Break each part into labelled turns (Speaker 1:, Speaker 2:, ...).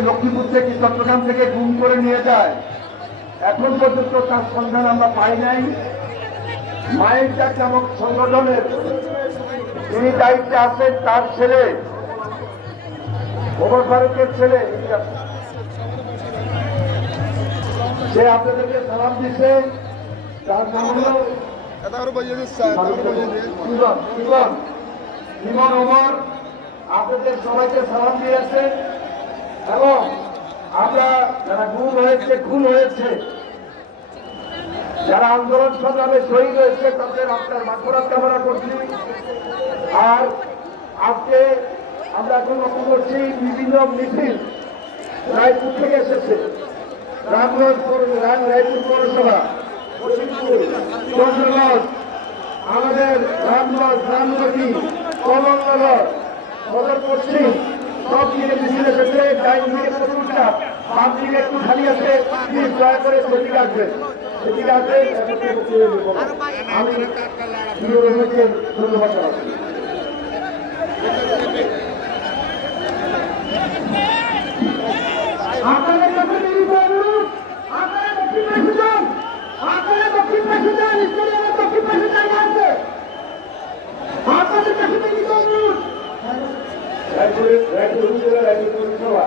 Speaker 1: লক্ষ্মীপুর থেকে চট্টগ্রাম থেকে গুম করে নিয়ে যায় এখন পর্যন্ত তার সন্ধান আমরা পাই নাই মায়ের ডাক নামক সংগঠনের যিনি দায়িত্বে আছেন তার ছেলে ওমর ফারুকের ছেলে সে আপনাদেরকে সালাম দিচ্ছে তার নাম হলো আপনাদের সবাইকে সালাম দিয়েছে এবং আমরা যারা গুম হয়েছে, খুন হয়েছে, যারা আন্দোলন সংগ্রামে শহীদ হয়েছে, তাদের আপনার মাথুরাত কামনা করছি। আর আজকে আমরা এখন লক্ষ্য করছি, বিভিন্ন মিছিল রায়পুর থেকে এসেছে। রামগঞ্জ রাম রায়পুর পৌরসভা চন্দ্রগঞ্জ, আমাদের রামগঞ্জ রামগতি কমলনগর সদর পশ্চিম, সব দিকে মিছিল এসেছে। বাম দিকে একটু খালি আছে প্লিজ দয়া করে সেদিকে আসবেন। সেদিকে আসবেন আমি ধন্যবাদ জানাচ্ছি।
Speaker 2: আপনাদের কাছে অনুরোধ আপনারা দক্ষিণ পাশে যান আপনারা দক্ষিণ পাশে যান স্টেডিয়ামের দক্ষিণ পাশে জায়গা আছে আপনাদের কাছে অনুরোধ
Speaker 1: রায়পুরে রায়পুর রায়পুর পৌরসভা।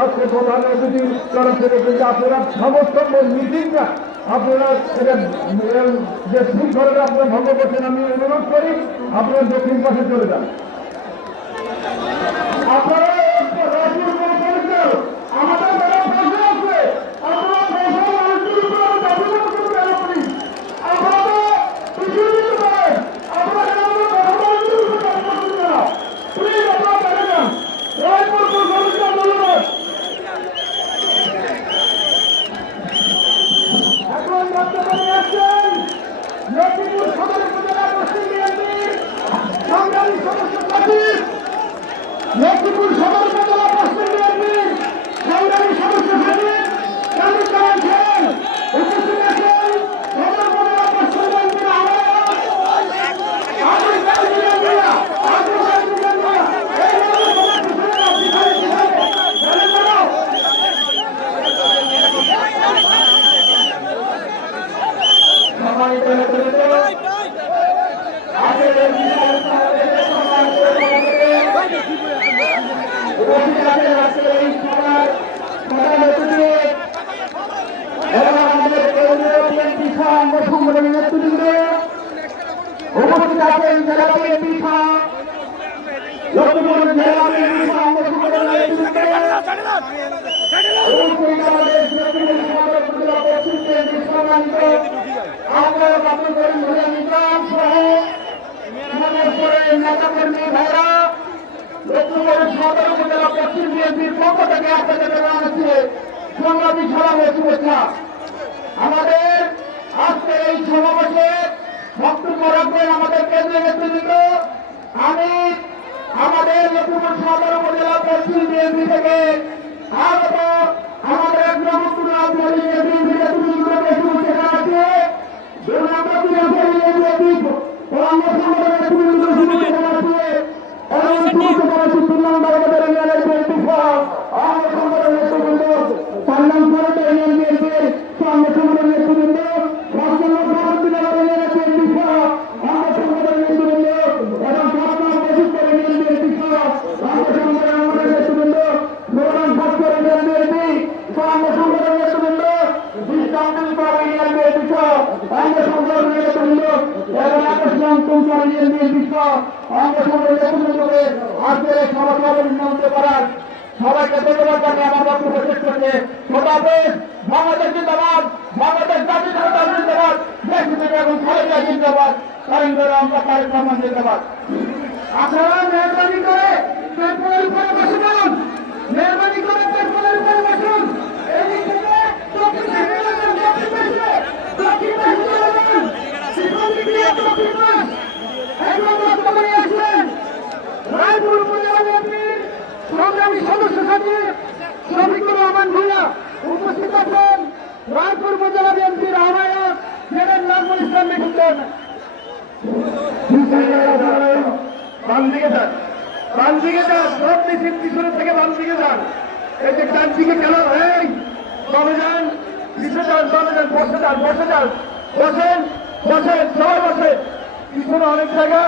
Speaker 1: আজকে প্রধান অতিথি তারা ছেড়ে কিন্তু আপনারা সমস্ত মিটিংটা আপনারা এটা যে শৃঙ্খলাটা আপনারা ভঙ্গ করছেন, আমি অনুরোধ করি, আপনারা দক্ষিণ পাশে চলে যান
Speaker 2: আপনারা রাজ্যের পরিচালক আমাদের যারা পাশে আছে আপনারা ভাষা মানুষের উপর দাবিদার করে কেন করি আপনারা পিছিয়ে দিতে পারেন আপনারা আমাদের ভাষা মানুষের উপর দাবিদার করতে না প্লিজ আপনারা দেখে যান রায়পুর পরিচালককে ধন্যবাদ এখন বর্তমানে আছেন লক্ষ্মীপুর সদর উপজেলা পশ্চিম বিএনপির সংগ্রামী সদস্য সচিব লক্ষ্মীপুর সদর উপজেলা পশ্চিম বিএনপির সংগ্রামী সদস্য সচিব কালী কালাম খান উপস্থিত আছেন সদর উপজেলা পশ্চিম বিএনপির আহ্বায়ক আবুল কালাম বিএনপিরা আবুল কালাম বিএনপিরা এই আমাদের সদস্য সচিব পিছনে পিছনে গাড়ি করো
Speaker 1: সম্মানিত নেতৃত্ব আজকের এই বিশাল সমাবেশে সম্মানিত সভাপতি, উপস্থিত আছেন আজকের এই সভার প্রধান অতিথি এবং আমাদের কেন্দ্রীয় বিএনপি সহ সংগঠনের নেতৃবৃন্দ উপস্থিত আছেন জেলা বিএনপি সহ লক্ষ্মীপুর জেলা বিএনপি সহ সংগঠনের নেতৃবৃন্দ উপস্থিত আমাদের দক্ষিণ সদর উপজেলা পশ্চিম বিএনপি সম্মানিত আহ্বায়ক আব্দুল করিম ভুয়া নিজাম সহ নগরপুরের নেতাকর্মী ভাইরা লক্ষ্মীপুর সদর উপজেলা পশ্চিম বিএনপির পক্ষ থেকে আপনাদের জানাচ্ছি সংগ্রামী ও শুভেচ্ছা আমাদের আজকের এই সমাবেশে বক্তব্য রাখবেন আমাদের কেন্দ্রীয় নেতৃবৃন্দ আমি আমাদের লক্ষ্মীপুর সদর উপজেলা পশ্চিম বিএনপি থেকে আগত আমাদের আপনাদের বিএনপি নেতৃবৃন্দকে শুভেচ্ছা জানাচ্ছি এবং আমরা বিএনপি পরামর্শ সংগঠনের নেতৃবৃন্দকে শুভেচ্ছা জানাচ্ছি এবং শুভেচ্ছা জানাচ্ছি তিন নম্বর আমাদের ইউনিয়নের বিএনপি সহ অঙ্গ সংগঠনের নেতৃবৃন্দ চার নম্বর ইউনিয়ন বিএনপির অঙ্গ সংগঠনের নেতৃবৃন্দ পাঁচ নম্বর সভাপতি নগর ইউনিয়নের বিএনপি সহ অঙ্গ সংগঠনের নেতৃবৃন্দ এবং সাত নম্বর বৈশিষ্ট্য ইউনিয়ন বিএনপি সহ অঙ্গ সংগঠনের আমাদের নেতৃবৃন্দ মৌলান ভাস্কর ইউনিয়ন বিএনপি সহ অঙ্গ সংগঠনের নেতৃবৃন্দ বিষ্ণু পাড়া ইউনিয়ন বিএনপি সহ অঙ্গ সংগঠনের নেতৃবৃন্দ এবং আকর্ষণ বিএনপি সহ অঙ্গ সংগঠনের নেতৃবৃন্দকে আজকের এই সমাজে অবলম্বন করার সবাইকে ধন্যবাদ জানিয়ে আমার বক্তব্য শেষ করছে খোদাফেজ বাংলাদেশ জিন্দাবাদ বাংলাদেশ জাতীয় জনতা জিন্দাবাদ দেশ এবং খালেদা জিন্দাবাদ কারিগর আমরা রহমান জিন্দাবাদ
Speaker 2: আপনারা মেহরবানি করে রায়পুর উপজেলা বিএনপির সংগ্রামী সদস্য সচিব শফিকুর রহমান ভূয়া উপস্থিত আছেন রায়পুর উপজেলা বিএনপির আহ্বায়ক জেনারেল নাজমুল ইসলাম মিঠুন
Speaker 1: বাম দিকে যান বাম থেকে বাম যান। এই যে ডান কেন এই কবে যান পিছনে যান কবে যান, বসে যান বসে যান। অনেক জায়গা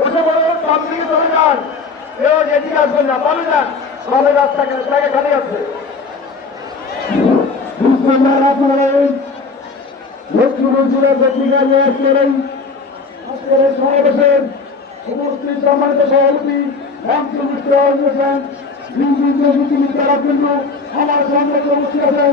Speaker 1: বসে পড়ুন বাম দিকে চলে যান কেউ এদিকে আসবেন না। বামে যান বামে রাস্তা জায়গা খালি আছে। লক্ষ্মীপুর জেলার পত্রিকা নিয়ে আজকের এই আজকের এই সমাবেশের উপস্থিত সম্মানিত সভাপতি রামচন্দ্র আমার সামনে উপস্থিত আছেন।